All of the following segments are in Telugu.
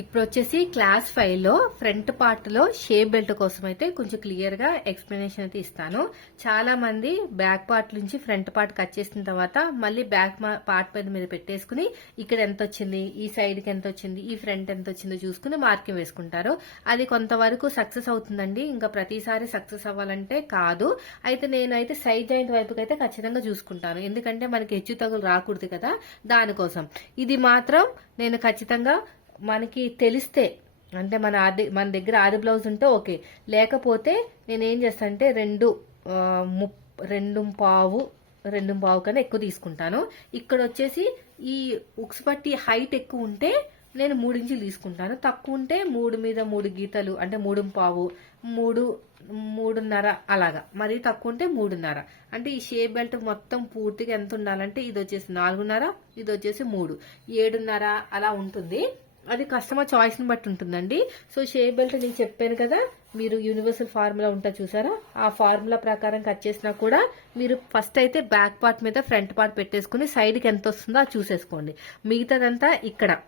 ఇప్పుడు వచ్చేసి క్లాస్ ఫైవ్లో ఫ్రంట్ పార్ట్లో షేప్ బెల్ట్ కోసం అయితే కొంచెం క్లియర్గా ఎక్స్ప్లెనేషన్ అయితే ఇస్తాను. చాలా మంది బ్యాక్ పార్ట్ నుంచి ఫ్రంట్ పార్ట్ కట్ చేసిన తర్వాత మళ్ళీ బ్యాక్ పార్ట్ పైన మీద పెట్టేసుకుని ఇక్కడ ఎంత వచ్చింది ఈ సైడ్కి ఎంత వచ్చింది ఈ ఫ్రంట్ ఎంత వచ్చిందో చూసుకుని మార్కింగ్ వేసుకుంటారు. అది కొంతవరకు సక్సెస్ అవుతుందండి. ఇంకా ప్రతిసారి సక్సెస్ అవ్వాలంటే కాదు. అయితే నేనైతే సైడ్ జాయింట్ వైపుకి అయితే ఖచ్చితంగా చూసుకుంటాను. ఎందుకంటే మనకి హెచ్చు తగులు రాకూడదు కదా దానికోసం. ఇది మాత్రం నేను ఖచ్చితంగా మనకి తెలిస్తే అంటే మన ఆది మన దగ్గర ఆది బ్లౌజ్ ఉంటే ఓకే. లేకపోతే నేను ఏం చేస్తానంటే రెండు ము ముప్- రెండు పావు రెండు పావు కన్నా ఎక్కువ తీసుకుంటాను. ఇక్కడ వచ్చేసి ఈ ఉక్స్ పట్టి హైట్ ఎక్కువ ఉంటే నేను మూడు ఇంచులు తీసుకుంటాను. తక్కువ ఉంటే మూడు మీద మూడు గీతలు అంటే మూడు పావు మూడు మూడున్నర అలాగా. మరి తక్కువ ఉంటే మూడున్నర. అంటే ఈ షేప్ బెల్ట్ మొత్తం పూర్తిగా ఎంత ఉండాలంటే ఇది వచ్చేసి నాలుగున్నర ఇది వచ్చేసి మూడు. ఏడున్నర అలా ఉంటుంది. అది కస్టమర్ చాయిస్ని బట్టి ఉంటుందండి. సో షేర్ బెల్ట్ నేను చెప్పాను కదా మీరు యూనివర్సల్ ఫార్ములా ఉంటా చూసారా? ఆ ఫార్ములా ప్రకారం కట్ చేసినా కూడా మీరు ఫస్ట్ అయితే బ్యాక్ పార్ట్ మీద ఫ్రంట్ పార్ట్ పెట్టేసుకుని సైడ్కి ఎంత వస్తుందో అది చూసేసుకోండి. మిగతాదంతా ఇక్కడ.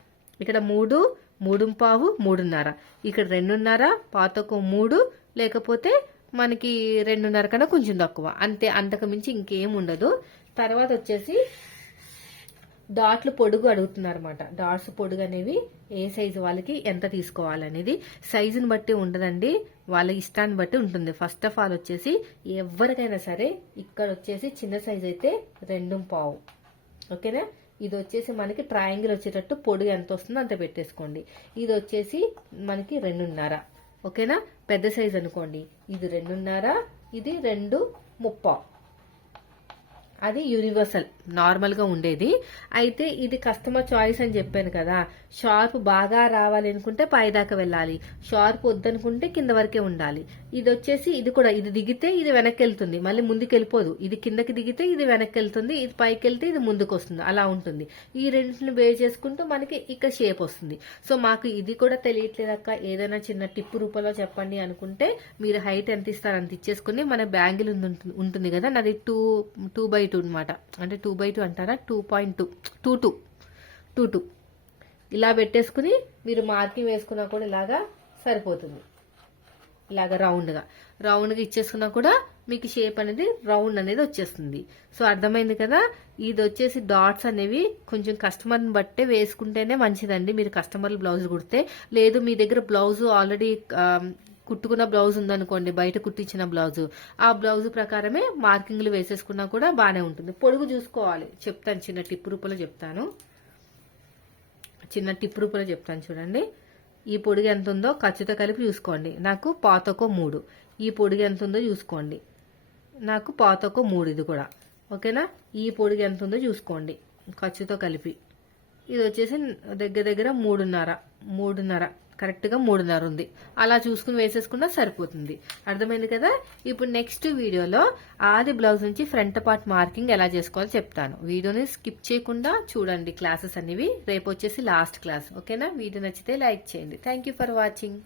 ఇక్కడ మూడు మూడు పావు మూడున్నర. ఇక్కడ రెండున్నర పాతకు మూడు లేకపోతే మనకి రెండున్నర కన్నా కొంచెం తక్కువ. అంతే అంతకు మించి ఇంకేం ఉండదు. తర్వాత వచ్చేసి డాట్లు పొడుగు అడుగుతున్నారు అనమాట డాట్స్ పొడుగు అనేవి ఏ సైజు వాళ్ళకి ఎంత తీసుకోవాలనేది. సైజుని బట్టి ఉండదండి వాళ్ళ ఇష్టాన్ని బట్టి ఉంటుంది. ఫస్ట్ ఆఫ్ ఆల్ వచ్చేసి ఎవరికైనా సరే ఇక్కడ వచ్చేసి చిన్న సైజు అయితే రెండు పావు. ఓకేనా? ఇది వచ్చేసి మనకి ట్రయాంగిల్ వచ్చేటట్టు పొడుగు ఎంత వస్తుందో అంత పెట్టేసుకోండి. ఇది వచ్చేసి మనకి రెండున్నర. ఓకేనా? పెద్ద సైజు అనుకోండి. ఇది రెండున్నర ఇది రెండు ముప్పావు అది యూనివర్సల్. నార్మల్గా ఉండేది. అయితే ఇది కస్టమర్ చాయిస్ అని చెప్పాను కదా. షార్ప్ బాగా రావాలి అనుకుంటే పైదాకా వెళ్ళాలి. షార్ప్ వద్దనుకుంటే కింద వరకే ఉండాలి. ఇది వచ్చేసి ఇది కూడా ఇది దిగితే ఇది వెనక్కి వెళ్తుంది మళ్ళీ ముందుకు వెళ్ళిపోదు ఇది కిందకి దిగితే ఇది వెనక్కి వెళ్తుంది ఇది పైకి వెళ్తే ఇది ముందుకు వస్తుంది అలా ఉంటుంది. ఈ రెండింటిని బేర్ చేసుకుంటూ మనకి ఇక్కడ షేప్ వస్తుంది. సో మాకు ఇది కూడా తెలియట్లేదక్క ఏదైనా చిన్న టిప్ రూపంలో చెప్పండి అనుకుంటే మీరు హైట్ ఎంత ఇస్తారు అంత ఇచ్చేసుకుని మన బ్యాంగిల్ ఉంది- ఉంటుంది కదా. నాది టూ టూ బై టూ అనమాట అంటే టూ బై టూ అంటారా? Two point two. Two two. Two two. ఇలా పెట్టేసుకుని మీరు మార్కింగ్ వేసుకున్నా కూడా ఇలాగా సరిపోతుంది. ఇలాగా రౌండ్గా. రౌండ్గా ఇచ్చేసుకున్నా కూడా మీకు షేప్ అనేది రౌండ్ అనేది వచ్చేస్తుంది. సో అర్థమైంది కదా? ఇది వచ్చేసి డాట్స్ అనేవి కొంచెం కస్టమర్ని బట్టే వేసుకుంటేనే మంచిదండి. మీరు కస్టమర్లు బ్లౌజ్ కుడితే. లేదు మీ దగ్గర బ్లౌజ్ ఆల్రెడీ కుట్టుకున్న బ్లౌజ్ ఉందనుకోండి బయట కుట్టించిన బ్లౌజ్. ఆ బ్లౌజ్ ప్రకారమే మార్కింగ్లు వేసేసుకున్నా కూడా బాగానే ఉంటుంది. పొడుగు చూసుకోవాలి. చెప్తాను చిన్న టిప్ రూపంలో చెప్తాను. చిన్న టిప్ రూపంలో చెప్తాను చూడండి. ఈ పొడుగు ఎంత ఉందో ఖర్చుతో కలిపి చూసుకోండి. నాకు పాతకో మూడు. ఈ పొడుగు ఎంత ఉందో చూసుకోండి. నాకు పాతకో మూడు ఇది కూడా. ఓకేనా? ఈ పొడుగు ఎంత ఉందో చూసుకోండి. ఖర్చుతో కలిపి. ఇది వచ్చేసి దగ్గర దగ్గర మూడున్నర. మూడున్నర. కరెక్ట్గా మూడున్నర ఉంది. అలా చూసుకుని వేసేసుకున్నా సరిపోతుంది. అర్థమైంది కదా? ఇప్పుడు నెక్స్ట్ వీడియోలో ఆది బ్లౌజ్ నుంచి ఫ్రంట్ పార్ట్ మార్కింగ్ ఎలా చేసుకోవాలో చెప్తాను. వీడియోని స్కిప్ చేయకుండా చూడండి క్లాసెస్ అనేవి. రేపు వచ్చేసి లాస్ట్ క్లాస్. ఓకేనా? వీడియో నచ్చితే లైక్ చేయండి. Thank for watching